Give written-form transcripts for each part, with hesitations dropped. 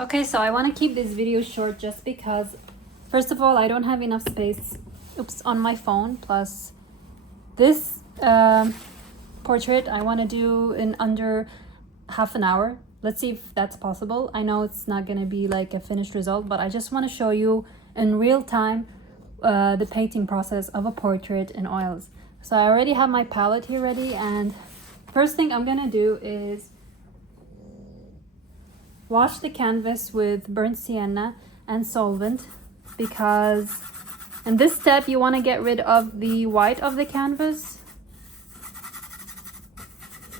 Okay, so I want to keep this video short just because, first of all, I don't have enough space, on my phone. Plus, this portrait I want to do in under half an hour. Let's see if that's possible. I know it's not going to be like a finished result, but I just want to show you in real time the painting process of a portrait in oils. So I already have my palette here ready, and first thing I'm going to do is wash the canvas with burnt sienna and solvent, because in this step you want to get rid of the white of the canvas.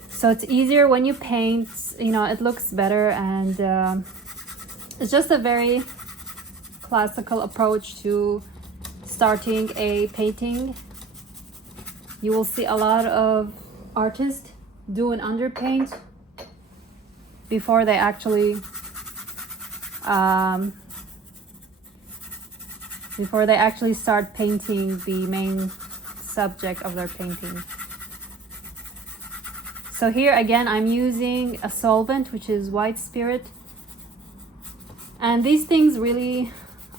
So it's easier when you paint, you know, it looks better, and it's just a very classical approach to starting a painting. You will see a lot of artists do an underpaint before they actually start painting the main subject of their painting. So here again I'm using a solvent, which is white spirit, and these things really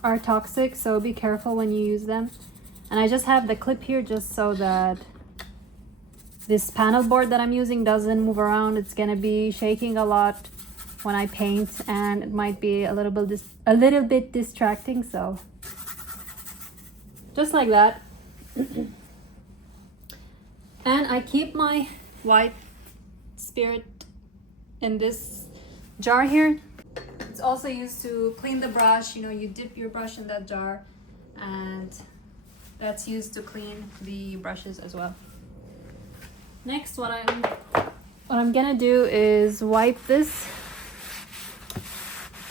are toxic, so be careful when you use them. And I just have the clip here just so that this panel board that I'm using doesn't move around. It's gonna be shaking a lot when I paint, and it might be a little bit distracting, so just like that. And I keep my white spirit in this jar here. It's also used to clean the brush. You know, you dip your brush in that jar, and that's used to clean the brushes as well. Next, what I'm gonna do is wipe this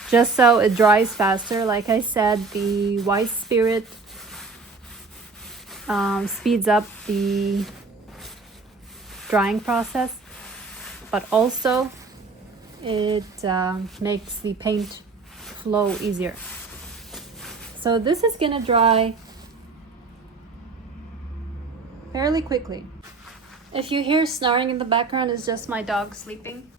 just so it dries faster. Like I said, the white spirit speeds up the drying process, but also it makes the paint flow easier. So this is gonna dry fairly quickly. If you hear snoring in the background, it's just my dog sleeping.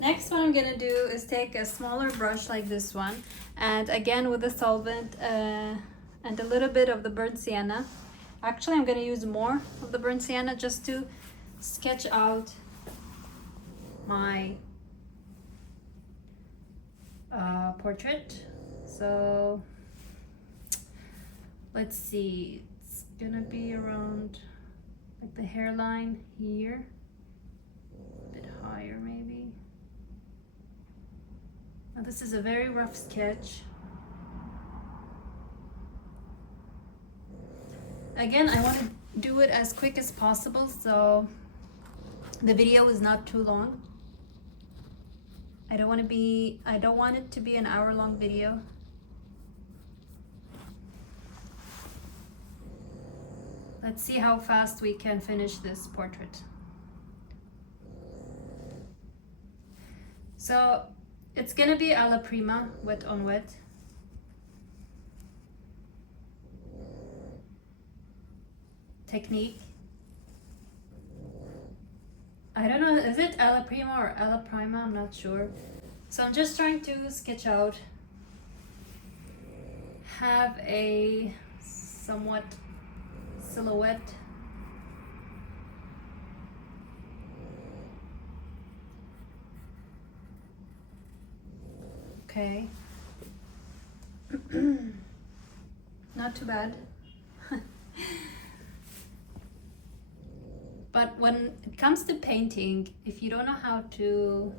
Next, what I'm gonna do is take a smaller brush like this one, and again with the solvent and a little bit of the burnt sienna. Actually, I'm gonna use more of the burnt sienna just to sketch out my portrait. So let's see, it's gonna be around like the hairline here, a bit higher maybe. Now this is a very rough sketch. Again, I want to do it as quick as possible, so the video is not too long. I don't want it to be an hour-long video. Let's see how fast we can finish this portrait. So it's gonna be alla prima, wet on wet. Technique. I don't know, is it alla prima or alla prima? I'm not sure. So I'm just trying to sketch out, have a somewhat silhouette. Okay. Not too bad. But when it comes to painting, if you don't know how to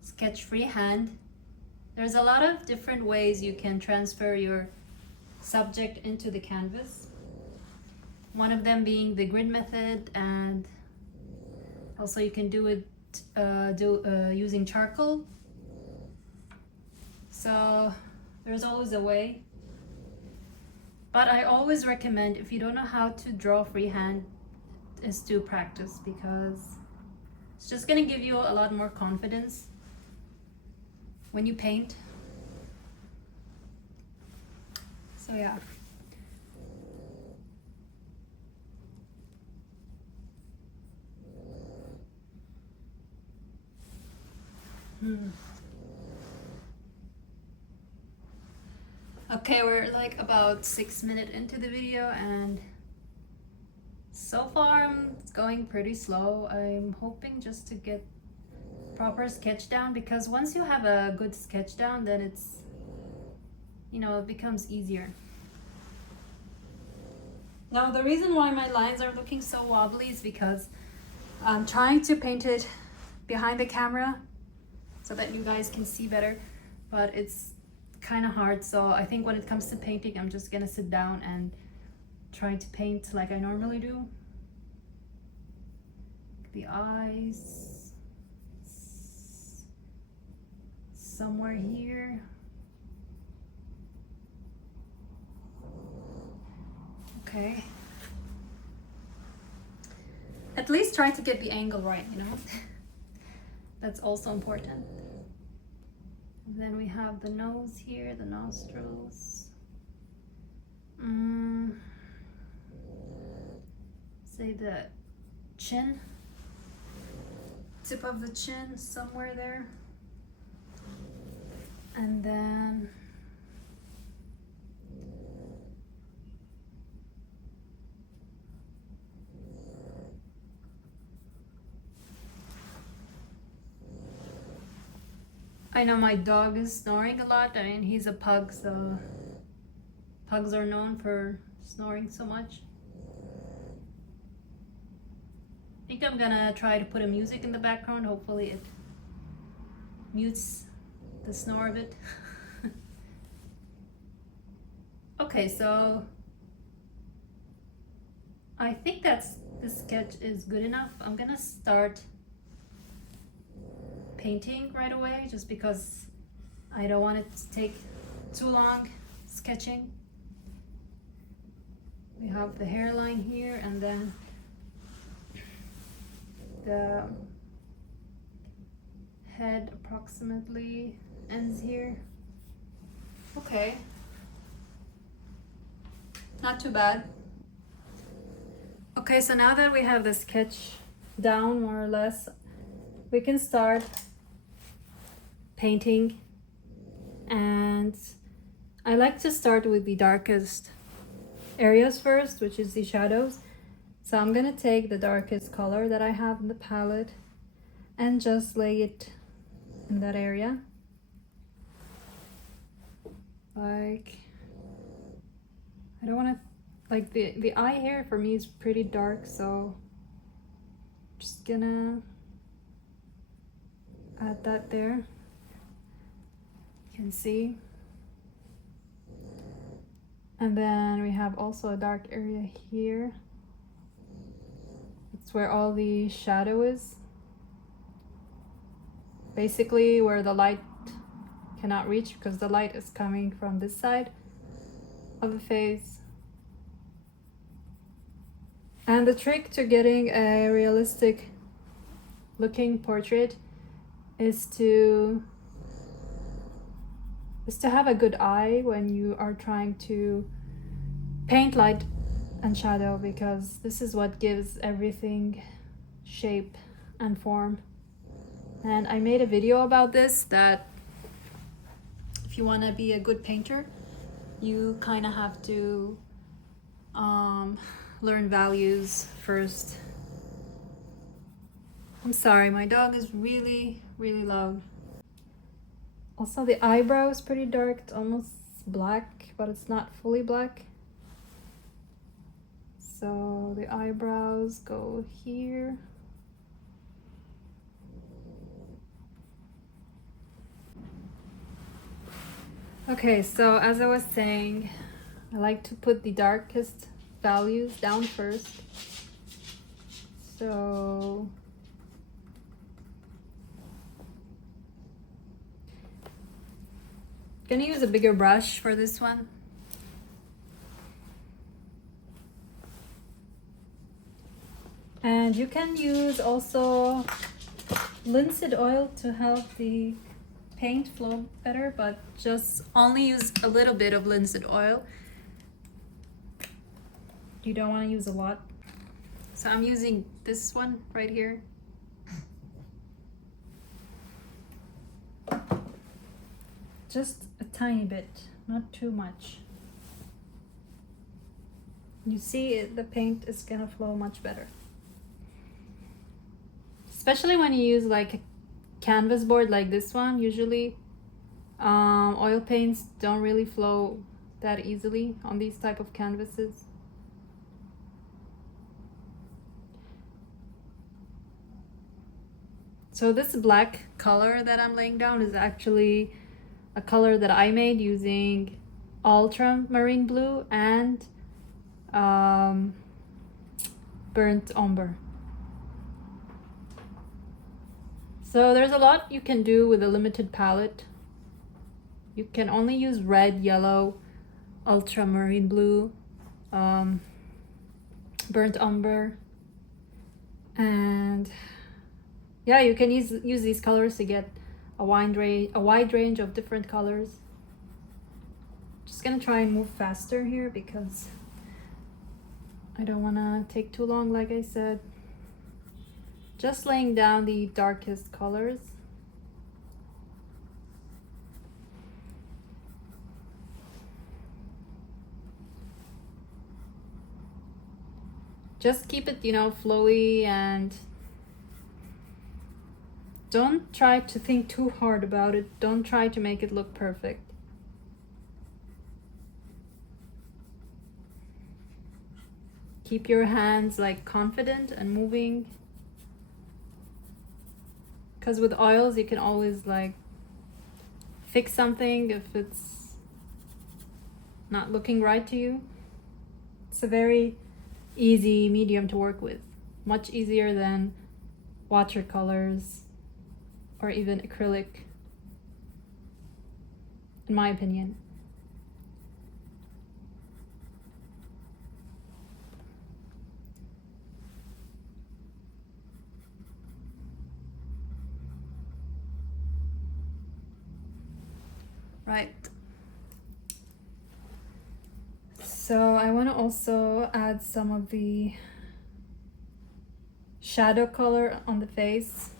sketch freehand, there's a lot of different ways you can transfer your subject into the canvas. One of them being the grid method, and also you can do it using charcoal. So there's always a way. But I always recommend, if you don't know how to draw freehand, is to practice, because it's just gonna give you a lot more confidence when you paint. So yeah. Okay, we're like about 6 minutes into the video, and so far it's going pretty slow. I'm hoping just to get proper sketch down, because once you have a good sketch down, then it's, you know, it becomes easier. Now the reason why my lines are looking so wobbly is because I'm trying to paint it behind the camera so that you guys can see better, but it's kind of hard. So I think when it comes to painting, I'm just gonna sit down and try to paint like I normally do. The eyes somewhere here. Okay. At least try to get the angle right, you know. That's also important. And then we have the nose here, the nostrils. Say the chin, tip of the chin, somewhere there. And then I know my dog is snoring a lot. I mean, he's a pug, so pugs are known for snoring so much. I think I'm gonna try to put a music in the background. Hopefully it mutes the snore a bit. Okay, so I think this sketch is good enough. I'm gonna start painting right away, just because I don't want it to take too long sketching. We have the hairline here, and then the head approximately ends here. Okay, not too bad. Okay, so now that we have the sketch down more or less, we can start painting. And I like to start with the darkest areas first, which is the shadows. So I'm gonna take the darkest color that I have in the palette and just lay it in that area. Like, I don't want to, like the eye hair for me is pretty dark, so just gonna add that there. You can see. And then we have also a dark area here. It's where all the shadow is. Basically where the light cannot reach, because the light is coming from this side of the face. And the trick to getting a realistic looking portrait is to have a good eye when you are trying to paint light and shadow, because this is what gives everything shape and form. And I made a video about this, that if you want to be a good painter, you kind of have to learn values first. I'm sorry, my dog is really, really loud. Also, the eyebrow is pretty dark. It's almost black, but it's not fully black. So the eyebrows go here. Okay, so as I was saying, I like to put the darkest values down first. So I'm gonna use a bigger brush for this one. And you can use also linseed oil to help the paint flow better, but just only use a little bit of linseed oil. You don't want to use a lot. So I'm using this one right here. just a tiny bit, not too much. You see the paint is gonna flow much better. Especially when you use like a canvas board like this one, usually oil paints don't really flow that easily on these type of canvases. So this black color that I'm laying down is actually a color that I made using ultramarine blue and burnt umber. So there's a lot you can do with a limited palette. You can only use red, yellow, ultramarine blue, burnt umber, and yeah, you can use these colors to get a wide range of different colors. Just gonna try and move faster here because I don't wanna take too long, like I said. Just laying down the darkest colors. Just keep it, you know, flowy, and don't try to think too hard about it. Don't try to make it look perfect. Keep your hands like confident and moving. Because with oils, you can always like fix something if it's not looking right to you. It's a very easy medium to work with. Much easier than watercolors or even acrylic, in my opinion. Right. So I want to also add some of the shadow color on the face.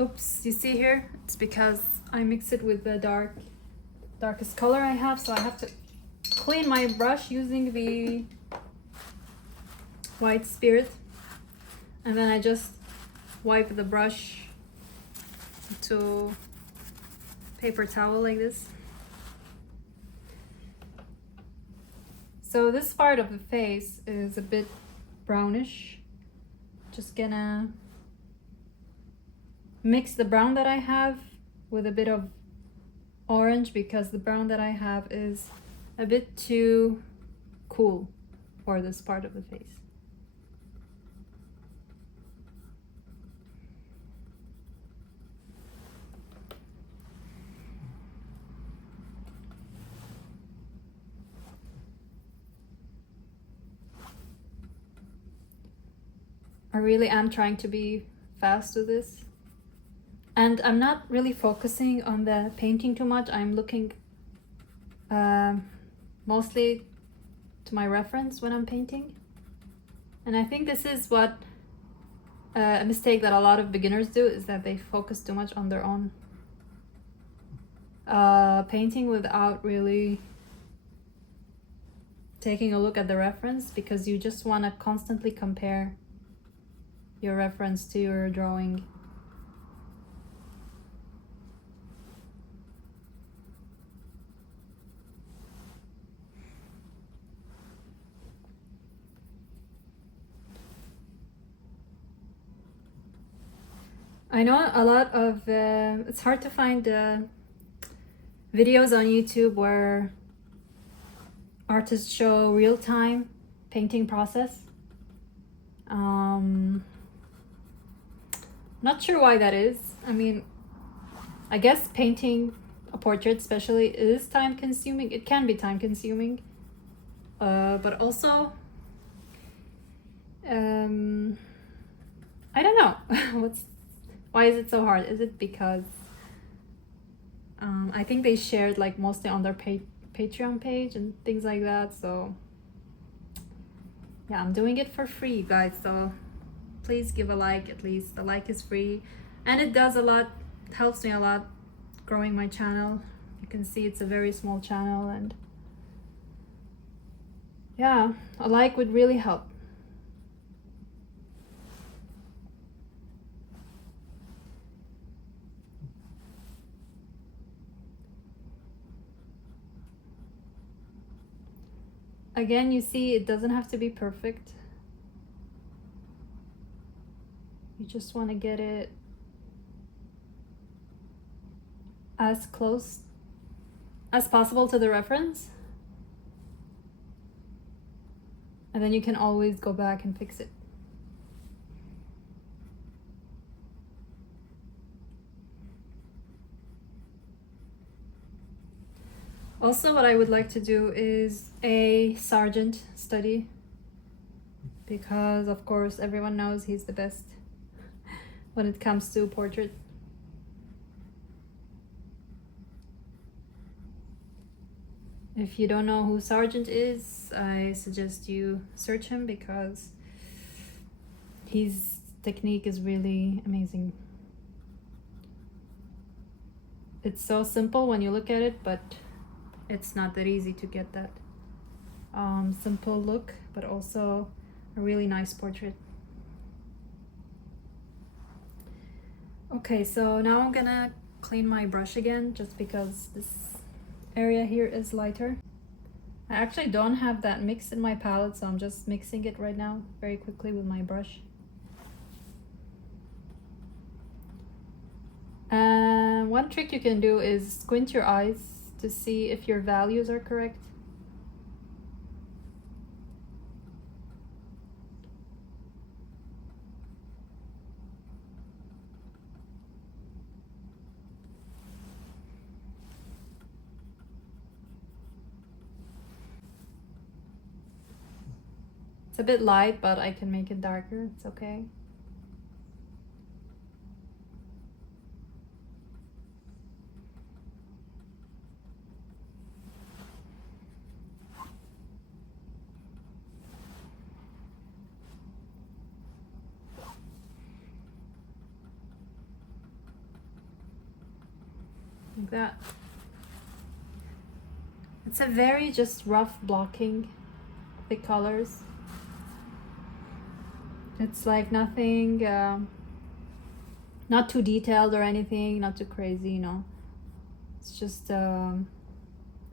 Oops, you see here? It's because I mix it with the darkest color I have, so I have to clean my brush using the white spirit, and then I just wipe the brush to paper towel like this. So this part of the face is a bit brownish. Just gonna mix the brown that I have with a bit of orange, because the brown that I have is a bit too cool for this part of the face. I really am trying to be fast with this. And I'm not really focusing on the painting too much. I'm looking mostly to my reference when I'm painting. And I think this is what a mistake that a lot of beginners do, is that they focus too much on their own painting without really taking a look at the reference, because you just want to constantly compare your reference to your drawing. I know a lot of it's hard to find videos on YouTube where artists show real-time painting process. Not sure why that is. I mean, I guess painting a portrait especially is time consuming. It can be time consuming, but also I don't know why is it so hard? Is it because I think they shared like mostly on their Patreon page and things like that. So yeah, I'm doing it for free, guys. So please give a like. At least the like is free, and it does a lot, helps me a lot growing my channel. You can see it's a very small channel, and yeah, a like would really help. Again, you see, it doesn't have to be perfect. You just want to get it as close as possible to the reference. And then you can always go back and fix it. Also, what I would like to do is a Sargent study, because of course everyone knows he's the best when it comes to portrait. If you don't know who Sargent is, I suggest you search him, because his technique is really amazing. It's so simple when you look at it, but it's not that easy to get that simple look, but also a really nice portrait. Okay, so now I'm gonna clean my brush again, just because this area here is lighter. I actually don't have that mix in my palette, so I'm just mixing it right now very quickly with my brush. And one trick you can do is squint your eyes to see if your values are correct. It's a bit light, but I can make it darker. It's okay. Like that. It's a very just rough blocking the colors. It's like nothing, not too detailed or anything, not too crazy, you know. It's just,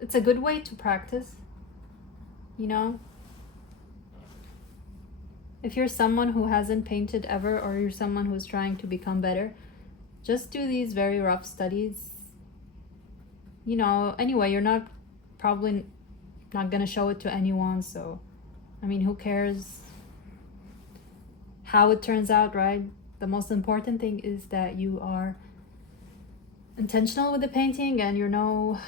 it's a good way to practice, you know. If you're someone who hasn't painted ever, or you're someone who's trying to become better, just do these very rough studies. You know, anyway, you're not probably not gonna show it to anyone, so I mean, who cares how it turns out, right? The most important thing is that you are intentional with the painting, and you know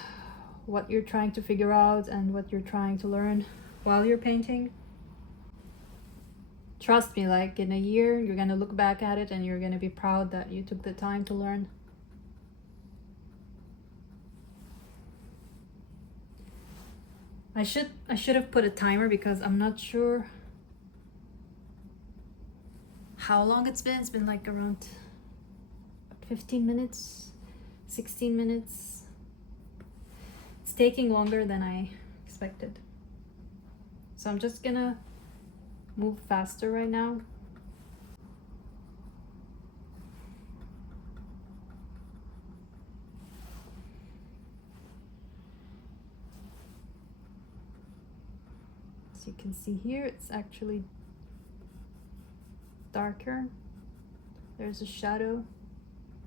what you're trying to figure out and what you're trying to learn while you're painting. Trust me, like in a year, you're gonna look back at it and you're gonna be proud that you took the time to learn. I should have put a timer, because I'm not sure how long it's been. It's been like around 15 minutes, 16 minutes. It's taking longer than I expected. So I'm just gonna move faster right now. As you can see here, it's actually darker. There's a shadow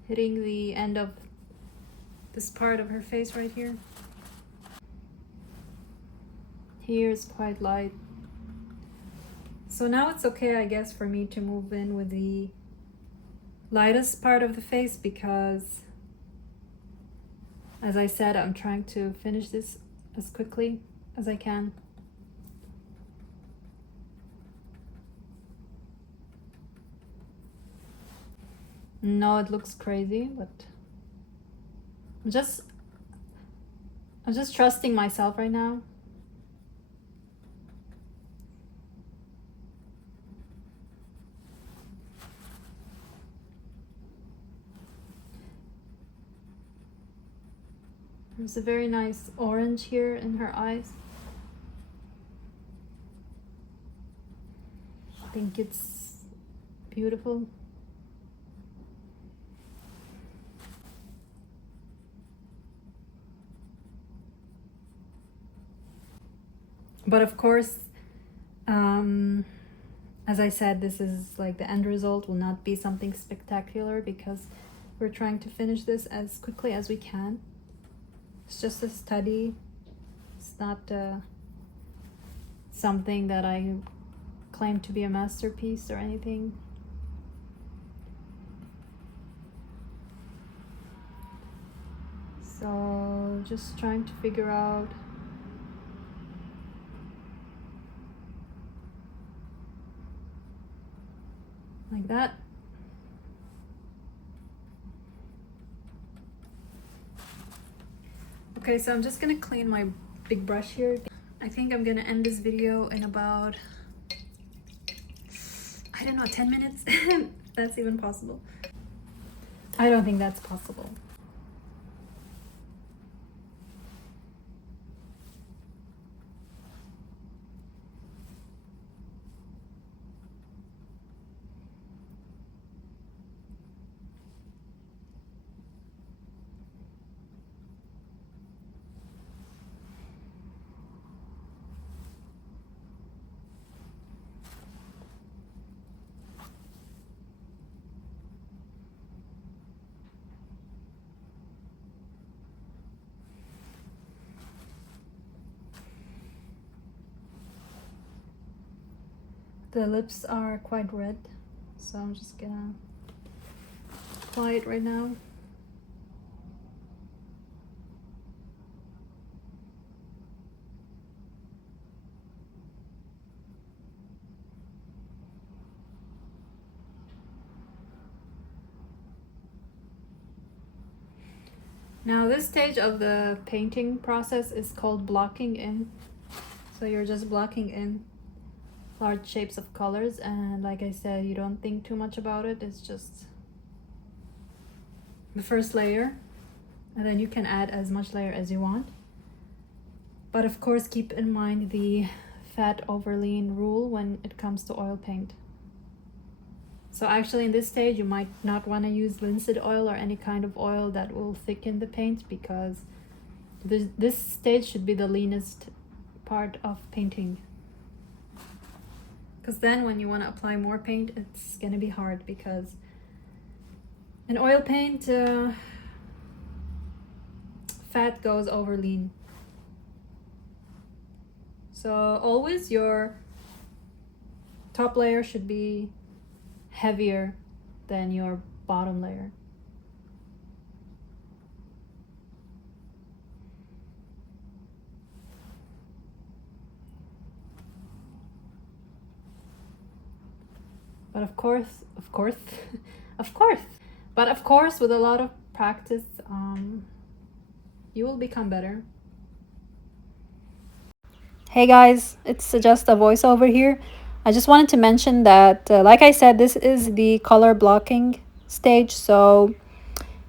hitting the end of this part of her face right here. Here is quite light. So now it's okay, I guess, for me to move in with the lightest part of the face, because as I said, I'm trying to finish this as quickly as I can. No, it looks crazy, but I'm just I'm just trusting myself right now. There's a very nice orange here in her eyes. I think it's beautiful. But of course, as I said, this is like the end result will not be something spectacular because we're trying to finish this as quickly as we can. It's just a study. It's not something that I claim to be a masterpiece or anything. So just trying to figure out like that. Okay, so I'm just gonna clean my big brush here. I think I'm gonna end this video in about, I don't know, 10 minutes. That's even possible. I don't think that's possible. The lips are quite red, so I'm just gonna apply it right now. Now this stage of the painting process is called blocking in. So you're just blocking in large shapes of colors, and like I said, you don't think too much about it. It's just the first layer, and then you can add as much layer as you want. But of course, keep in mind the fat over lean rule when it comes to oil paint. So actually in this stage, you might not want to use linseed oil or any kind of oil that will thicken the paint, because this stage should be the leanest part of painting. Because then when you want to apply more paint, it's going to be hard, because in oil paint, fat goes over lean. So always your top layer should be heavier than your bottom layer. But of course, but of course, with a lot of practice, you will become better. Hey guys, it's just a voiceover here. I just wanted to mention that, like I said, this is the color blocking stage, so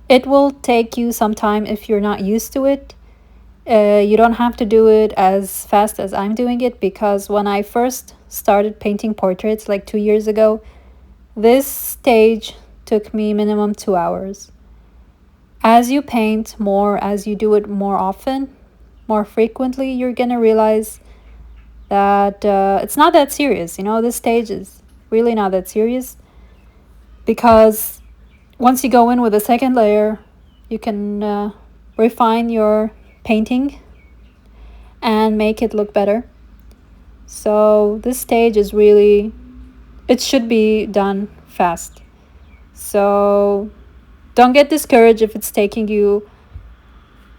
it will take you some time if you're not used to it. You don't have to do it as fast as I'm doing it, because when I first started painting portraits like 2 years ago, this stage took me minimum 2 hours. As you paint more, as you do it more often, more frequently, you're gonna realize that it's not that serious. You know, this stage is really not that serious, because once you go in with a second layer, you can refine your painting and make it look better. So this stage is really, it should be done fast. So don't get discouraged if it's taking you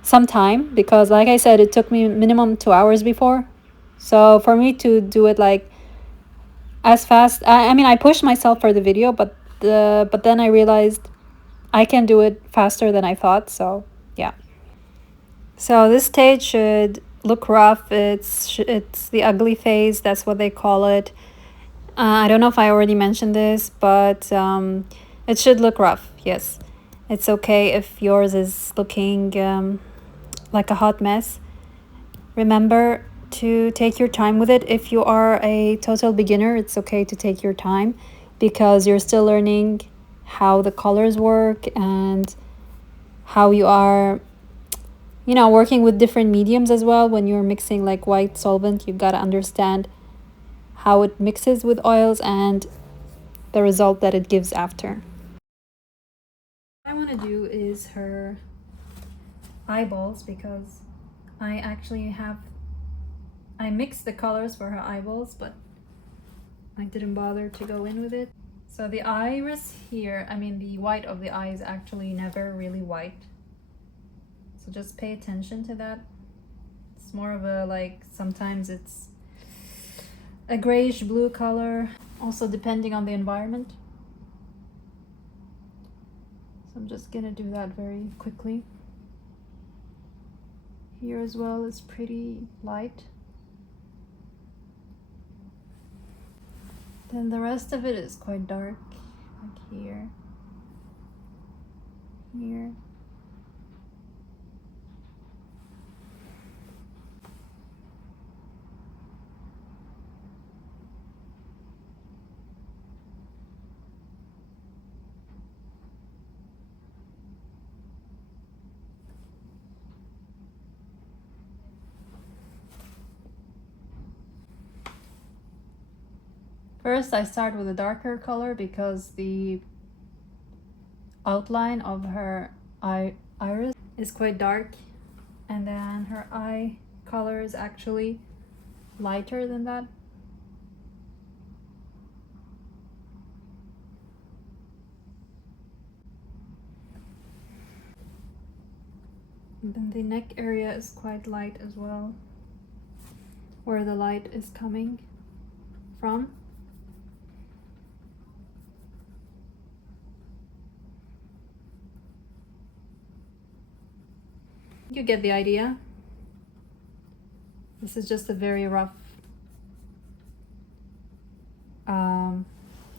some time, because like I said, it took me minimum 2 hours before. So for me to do it like as fast, I mean, I pushed myself for the video, but then I realized I can do it faster than I thought. So yeah. So this stage should look rough. It's the ugly phase. That's what they call it. I don't know if I already mentioned this, but it should look rough. Yes, it's okay if yours is looking like a hot mess. Remember to take your time with it. If you are a total beginner, it's okay to take your time because you're still learning how the colors work and how you are, you know, working with different mediums as well. When you're mixing like white solvent, you've got to understand how it mixes with oils and the result that it gives after. What I want to do is her eyeballs because I mixed the colors for her eyeballs, but I didn't bother to go in with it. So the iris here, I mean the white of the eye is actually never really white. So just pay attention to that. It's more of a like, sometimes it's a grayish blue color, also depending on the environment. So I'm just gonna do that very quickly. Here as well is pretty light. Then the rest of it is quite dark, like here, here. First, I start with a darker color because the outline of her iris is quite dark, and then her eye color is actually lighter than that. And then the neck area is quite light as well, where the light is coming from. You get the idea. This is just a very rough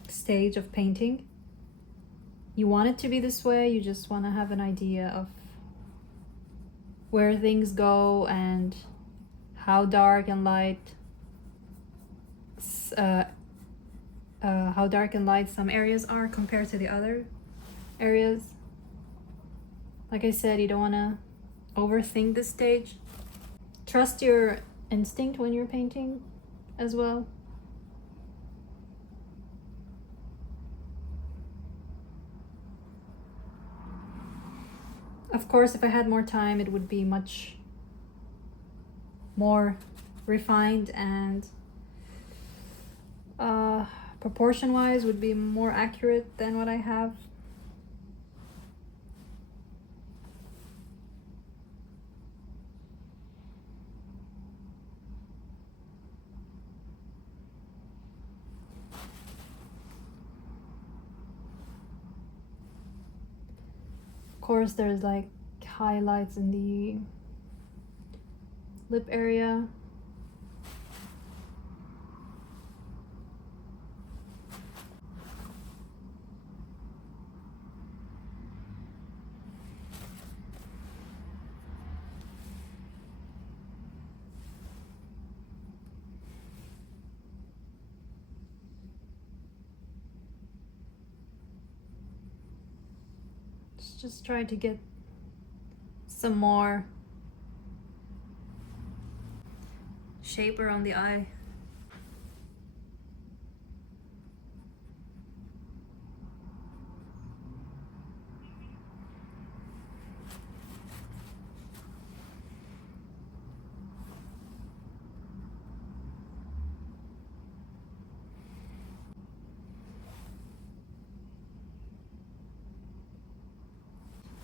stage of painting. You want it to be this way, you just want to have an idea of where things go and how dark and light some areas are compared to the other areas. Like I said, you don't want to overthink this stage. Trust your instinct when you're painting as well. Of course, if I had more time, it would be much more refined and proportion wise would be more accurate than what I have. Of course, there's like highlights in the lip area. Just try to get some more shape around the eye.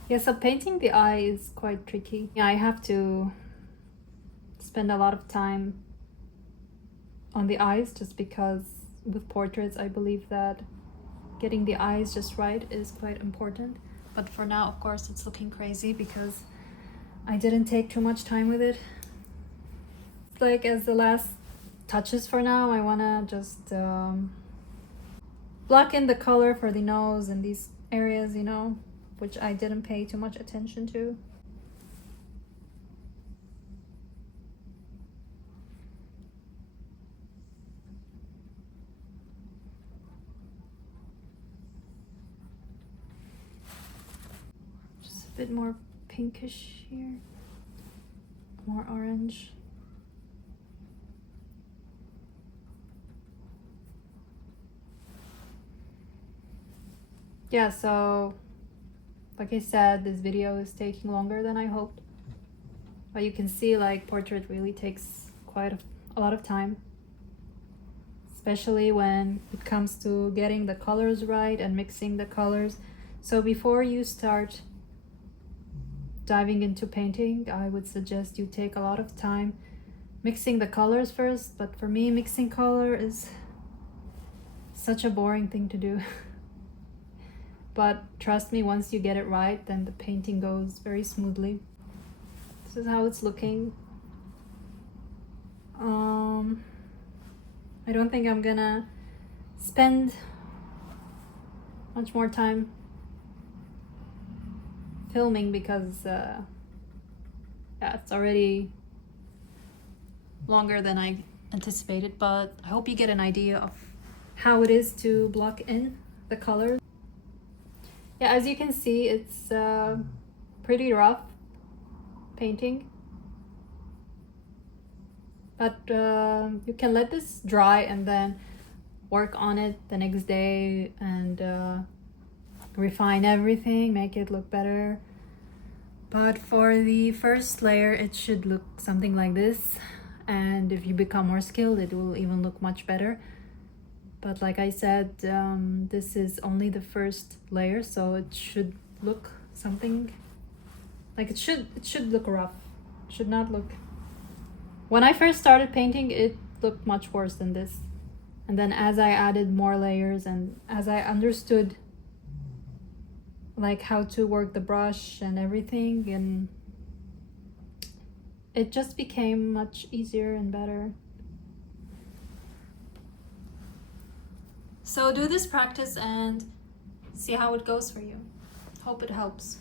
Yeah, so painting the eye is quite tricky. I have to spend a lot of time on the eyes just because with portraits I believe that getting the eyes just right is quite important. But for now, of course, it's looking crazy because I didn't take too much time with it. Like as the last touches for now, I wanna just block in the color for the nose and these areas, you know, which I didn't pay too much attention to. Just a bit more pinkish here, more orange. Yeah, so like I said, this video is taking longer than I hoped. But you can see like portrait really takes quite a lot of time, especially when it comes to getting the colors right and mixing the colors. So before you start diving into painting, I would suggest you take a lot of time mixing the colors first. But for me, mixing color is such a boring thing to do. But trust me, once you get it right, then the painting goes very smoothly. This is how it's looking. I don't think I'm gonna spend much more time filming because yeah, it's already longer than I anticipated, but I hope you get an idea of how it is to block in the colors. Yeah, as you can see, it's pretty rough painting, but you can let this dry and then work on it the next day and refine everything, make it look better. But for the first layer, it should look something like this, and if you become more skilled, it will even look much better. But like I said, this is only the first layer, so it should look something like it should look rough. It should not look. When I first started painting, it looked much worse than this. And then as I added more layers and as I understood like how to work the brush and everything, and it just became much easier and better. So do this practice and see how it goes for you. Hope it helps.